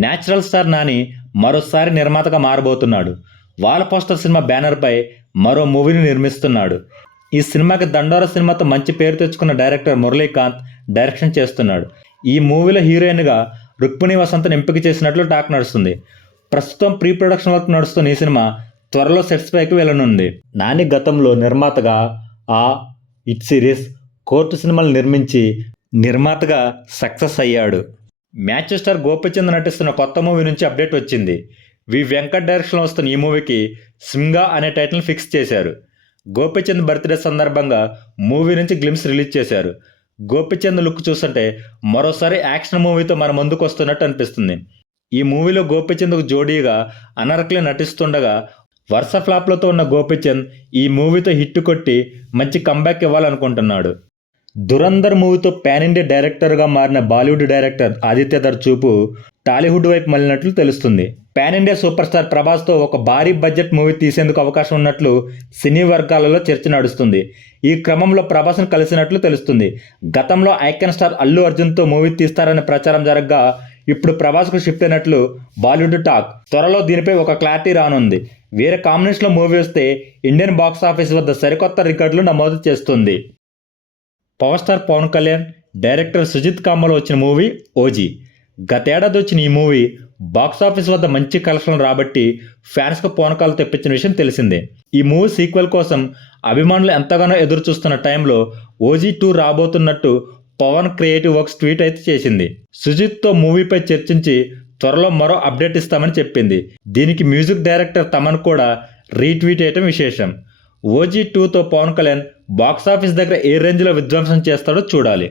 Natural star Nani మరోసారి నిర్మాతగా మారబోతున్నాడు. Wall poster cinema బ్యానర్పై మరో మూవీని నిర్మిస్తున్నాడు. ఈ సినిమాకి దండోర సినిమాతో మంచి పేరు తెచ్చుకున్న డైరెక్టర్ మురళీకాంత్ డైరెక్షన్ చేస్తున్నాడు. ఈ మూవీలో హీరోయిన్గా రుక్మిణి వసంత్ని ఎంపిక చేసినట్లు టాక్ నడుస్తుంది. ప్రస్తుతం ప్రీ ప్రొడక్షన్ వర్క్ నడుస్తున్న ఈ సినిమా త్వరలో సెట్స్ పైకి వెళ్ళనుంది. నాని గతంలో నిర్మాతగా హిట్ సిరీస్, కోర్టు సినిమాలు నిర్మించి నిర్మాతగా సక్సెస్ అయ్యాడు. మ్యాచెస్టర్ గోపిచంద్ నటిస్తున్న కొత్త మూవీ నుంచి అప్డేట్ వచ్చింది. వెంకట్ డైరెక్షన్లో వస్తున్న ఈ మూవీకి సింగా అనే టైటిల్ ఫిక్స్ చేశారు. గోపిచంద్ బర్త్డే సందర్భంగా మూవీ నుంచి గ్లిమ్స్ రిలీజ్ చేశారు. గోపిచంద్ లుక్ చూస్తుంటే మరోసారి యాక్షన్ మూవీతో మన ముందుకు వస్తున్నట్టు అనిపిస్తుంది. ఈ మూవీలో గోపిచంద్కు జోడీగా అనార్కలి నటిస్తుండగా వరుస ఫ్లాప్లతో ఉన్న గోపిచంద్ ఈ మూవీతో హిట్ కొట్టి మంచి కంబ్యాక్ ఇవ్వాలనుకుంటున్నాడు. ధురంధర్ మూవీతో పాన్ ఇండియా డైరెక్టర్గా మారిన బాలీవుడ్ డైరెక్టర్ ఆదిత్యధర్ చూపు టాలీవుడ్ వైపు మళ్ళినట్లు తెలుస్తుంది. పాన్ ఇండియా సూపర్ స్టార్ ప్రభాస్తో ఒక భారీ బడ్జెట్ మూవీ తీసేందుకు అవకాశం ఉన్నట్లు సినీ వర్గాలలో చర్చ నడుస్తుంది. ఈ క్రమంలో ప్రభాస్ను కలిసినట్లు తెలుస్తుంది. గతంలో ఐకాన్ స్టార్ అల్లు అర్జున్తో మూవీ తీస్తారనే ప్రచారం జరగగా ఇప్పుడు ప్రభాస్కు షిఫ్ట్ అయినట్లు బాలీవుడ్ టాక్. త్వరలో దీనిపై ఒక క్లారిటీ రానుంది. వేరే కాంబినేషన్లో మూవీ వస్తే ఇండియన్ బాక్స్ ఆఫీస్ వద్ద సరికొత్త రికార్డులు నమోదు చేస్తుంది. Power star Pawan Kalyan, director Sujith కాంబోలో వచ్చిన మూవీ ఓజీ. గతేడాది వచ్చిన ఈ మూవీ బాక్సాఫీస్ వద్ద మంచి కలెక్షన్లు రాబట్టి ఫ్యాన్స్కు పూనకాలు తెప్పించిన విషయం తెలిసిందే. ఈ మూవీ సీక్వెల్ కోసం అభిమానులు ఎంతగానో ఎదురు చూస్తున్న టైంలో ఓజీ 2 రాబోతున్నట్టు పవన్ క్రియేటివ్ వర్క్స్ ట్వీట్ అయితే చేసింది. సుజిత్తో మూవీపై చర్చించి త్వరలో మరో అప్డేట్ ఇస్తామని చెప్పింది. దీనికి మ్యూజిక్ డైరెక్టర్ తమన్ కూడా రీట్వీట్ చేయడం విశేషం. ఓజీ 2తో పవన్ కళ్యాణ్ బాక్సాఫీస్ దగ్గర ఏ రేంజ్లో విధ్వంసం చేస్తాడో చూడాలి.